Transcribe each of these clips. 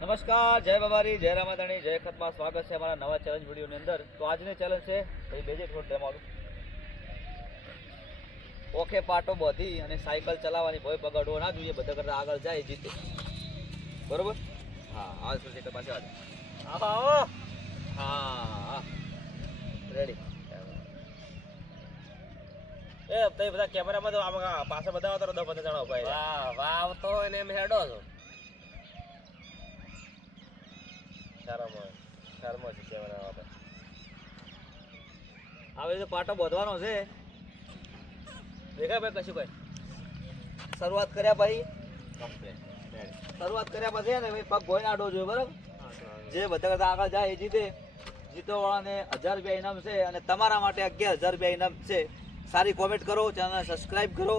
નમસ્કાર, જય બાબારી, જય રામાધાણી, જય ખતમાં. સ્વાગત છે અમારા નવા ચેલેન્જ વિડીયોની અંદર. તો આજની ચેલેન્જ છે ભાઈ બેજે થોડું ડેમાડું ઓકે પાટો બોધી અને સાયકલ ચલાવવાની ભય બગાડવો ના જોઈએ. બધા કરતા આગળ જાય જીતે, બરોબર? હા, હાલ સુધી પાસે હાલ. હા, રેડી. એ તે બધા કેમેરામાં તો આમાં પાછળ બતાવો તો 10-15 જણા ઉભા છે. વાહ વાવ તો એને એમ હેડો છો શરમો છે કેમેરા વાળા. આવી રીતે પાટો બોધવાનો છે. દેખાય ભાઈ કશું ભાઈ શરૂઆત કર્યા પછી કમ્પ્લીટ શરૂઆત કર્યા પછી ને ભાઈ પગ ભોય નાડો જોઈએ, બરાબર? જે બધા કરતા આગળ જાય એ જીતે. જીતોવાળાને 1000 રૂપિયા ઇનામ છે અને તમારા માટે 11000 રૂપિયા ઇનામ છે. સારી કોમેન્ટ કરો, ચેનલને સબસ્ક્રાઇબ કરો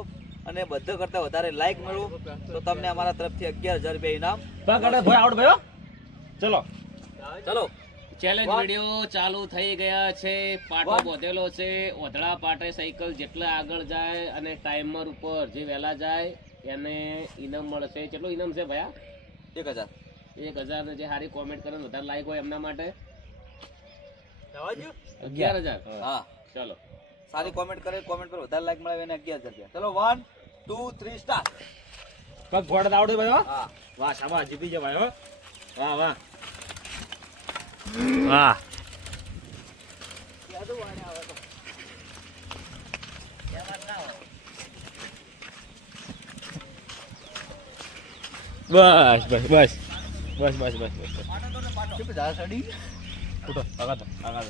અને બધા કરતા વધારે લાઈક મેળવો તો તમને અમારા તરફથી 11000 રૂપિયા ઇનામ. ભાઈ આઉટ ભાઈ. ચલો ચલો, ચેલેન્જ વિડિયો ચાલુ થઈ ગયા છે. પાટો બોધેલો છે. ઓધળા પાટે સાયકલ જેટલા આગળ જાય અને ટાઈમર ઉપર જે વહેલા જાય એને ઇનામ મળશે. કેટલું ઇનામ છે ભયા? 1000. 1000 ને જે સારી કોમેન્ટ કરે વધારે લાઈક હોય એમના માટે 11,000. હા, ચલો સારી કોમેન્ટ કરે, કોમેન્ટ પર વધારે લાઈક મળે એને 11000 રૂપિયા. ચલો 1 2 3 સ્ટાર્ટ. પગ ફોડ આવડે ભાઈ હો. હા, વાહ શાબાશ, જીતી ગયા ભાઈ હો. વાહ વાહ વાહ. બસ બસ બસ બસ બસ બસ બસ કેટલું ઝાડ સડી? ઉઠો આગળ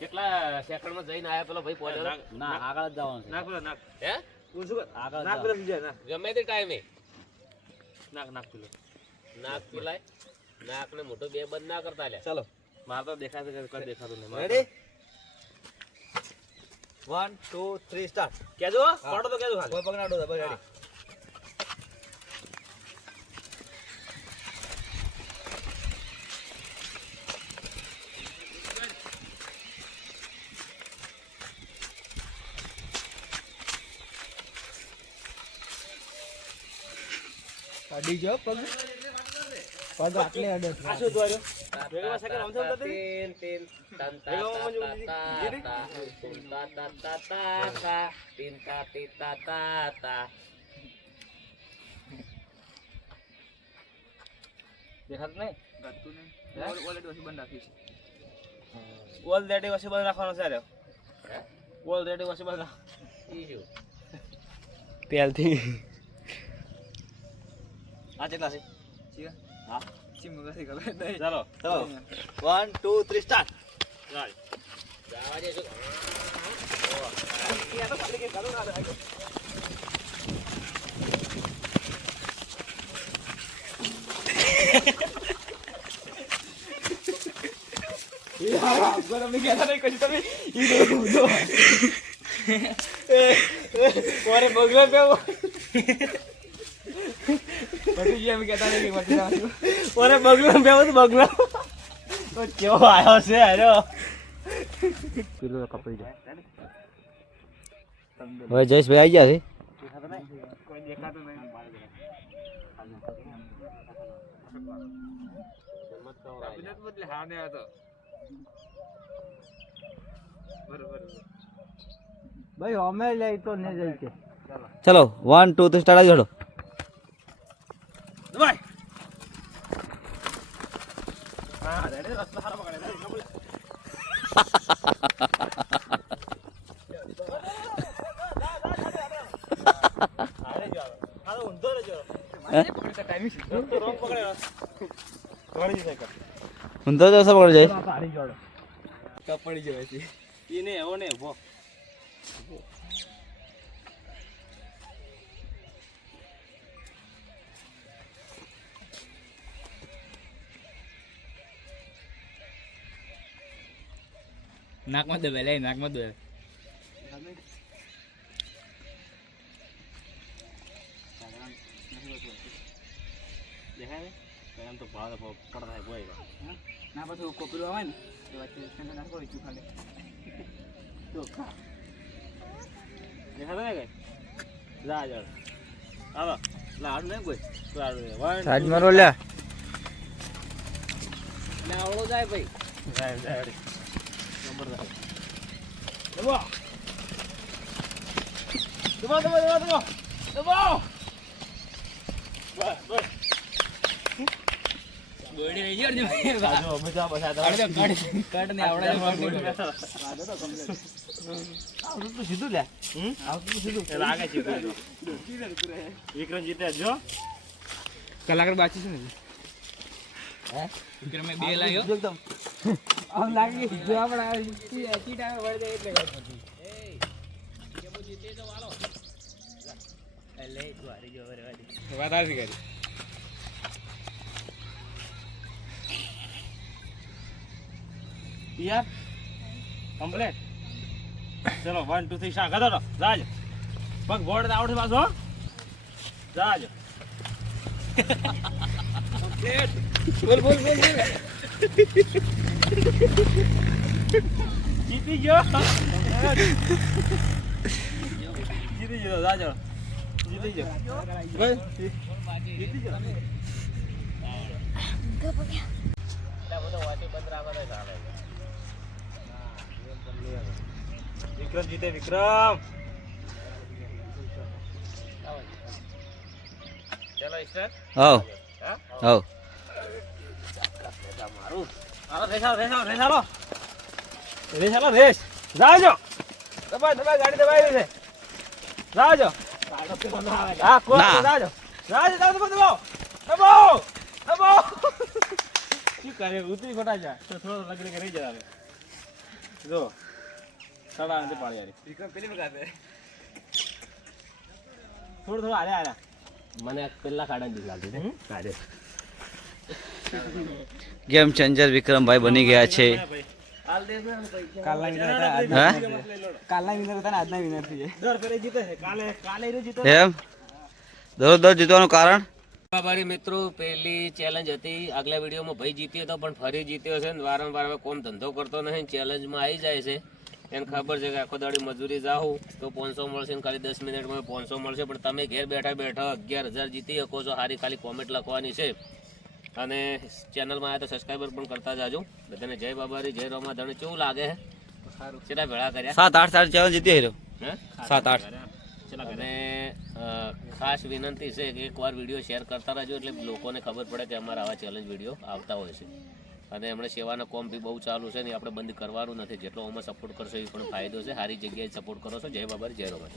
કેટલા સેકન્ડમાં જઈને આયા પેલો ભાઈ પહોંચ્યો? ના, આગળ જ જવાનું છે. નાખ પેલો નાખ. હે તું શું કર? આગળ નાખ પેલો બીજા નાખ. ગમે તે ટાઈમે નાખ પેલો. નાક પીલાય. નાક ને મોટો બે બંધ ના કરતા લે. ચલો, મારે તો દેખાતું કે કોઈ દેખાતું નહીં. રેડી? 1 2 3 સ્ટાર્ટ. કેજો પાડો તો કેજો ખાલી. કોઈ પગ ના અડો, બસ રેડી. અડી ગયો પગ. પગ આટલે અડે. આ શું દ્વાર્યો? વેગમાં સાયકલ આમ થયું કરતી? તીન તીન તન તા વેગમાં તા મંજુ તા જીરી? તા તુમ તા તા તા તા તા તીન તા તી તા તા તા. દેખાતું નહીં? ઓલરેડી વસી બંધ રાખી છે. ઓલરેડી વસી બંધ રાખવાનો છે રે. હે? ઓલરેડી વસી બંધ રાખ. ઈ શું? પહેલથી આ કેટલા છે? હા, ચાલો ચલો 1 2 3 સ્ટાર્ટ. ગાડી જાવા દે શું? કેવો આવ્યો છે અરે હવે જયેશભાઈ આવી ગયા છે. કોઈ દેખાતું નહીં. બદલે હા ને હતો બરોબર. ભાઈ અમે લઈ તો ને જઈ છે. ચલો 1 2 3 સ્ટાર્ટ. આવી જડો. ભાઈ હા રેડી રસ્તો સારો પકડે ઊંધો જશે પકડી જાય. પડી જવાય છે એને એવો ને ઉભો. નાકમાં દે લે નાકમાં દે. દેખાય એમ તો ભાવ પડતા હોય ના પછી કોપરું આવે ને એ વચ્ચે નાખો ખાલી. દેખાતા ને કઈ જા જળ હાલો લાડુ નહીં કોઈ લાડુ ને. One, સાજ two, મારો લ્યા એટલે આવડો જાય ભાઈ જાય, જાય, ready. નંબર જાય. દબાવો. દબાવો, દબાવો, દબાવો, દબાવો. દબાવો. બસ, બસ. ગોળી રહી ગયો ને આ જો, મજા બસ આ કાઢ તમારે. દે, કાઢ ને આવડે આવડું તો સીધું લે હમ? આવડું તો સીધું એ લાગે છે વિક્રમ. વિક્રમ જીતે જો. કલાકાર બાકી છે ને વિક્રમે બે લાગ્યો એકદમ આમ લાગે જો આપણે ચીટ આવે વળી જાય એટલે વાત આવી કરી યાર કમ્પ્લીટ. ચલો 1 2 3 શાક હતો રાજ પગ બોર્ડ આવડે પાછો હો? રાજ બોલ બોલ બોલ જીતી ગયો. જીતી ગયો રાજ જીતી ગયો. બસ જીતી ગયો. વિક્રમ જીતે વિક્રમ. ચલો સ્ટાર્ટ. હવ હા હવ હાલો રેસ હાલો રેસ હાલો રેસ હાલો રેસ હાલો રેસ જાજો દબાઈ દબાઈ ગાડી દબાઈ છે જાજો હા કોણ ના. જાજો જાજો જાજો દબાવો દબાવો દબાવો શું કરે ઉતરી ફટા જા તો થોડો લગડી કે રહી જા હવે જો સડા અંતે પાડી યાર વિક્રમ પેલી વખતે થોડું થોડું આરે આરે મને પેલા કાઢા જ લાગી કાઢે ગેમ ચેન્જર વિક્રમભાઈ બની ગયા છે કાલના વિનર હતા હા કાલના વિનર હતા ને આજના વિનર થઈ જાય દર ફેરે જીતે છે કાલે કાલે રે જીતે એમ દરરોજ જીતવાનું કારણ મારી મિત્રો પહેલી ચેલેન્જ હતી આગલા વિડીયોમાં ભાઈ જીત્યો હતો પણ ફરી જીત્યો છે ને વારંવાર હવે કોમ ધંધો કરતો નહીં ચેલેન્જમાં આવી જાય છે એને ખબર છે કે આખો દાડી મજૂરી જાઉં તો 500 મળશે ને ખાલી 10 મિનિટમાં 500 મળશે પણ તમે ઘેર બેઠા બેઠા 11,000 જીતી શકો છો સારી ખાલી કોમેન્ટ લખવાની છે અને ચેનલમાં આવ્યા તો સબસ્ક્રાઈબર પણ કરતા જાજો બધાને જય બાબારી જય રોમા ધણી કેવું લાગે કેટલા ભેળા કર્યા 7-8 ચેલેન્જ જીતી હેરો હે 7-8 અને ખાસ વિનંતી છે કે એકવાર વિડીયો શેર કરતા રહેજો એટલે લોકોને ખબર પડે કે અમારા આવા ચેલેન્જ વિડીયો આવતા હોય છે અને હમણાં સેવાના કોમ બી બહુ ચાલુ છે ને આપણે બંધ કરવાનું નથી જેટલો અમે સપોર્ટ કરશો એ પણ ફાયદો છે સારી જગ્યાએ સપોર્ટ કરો છો જય બાબારી જય રોમા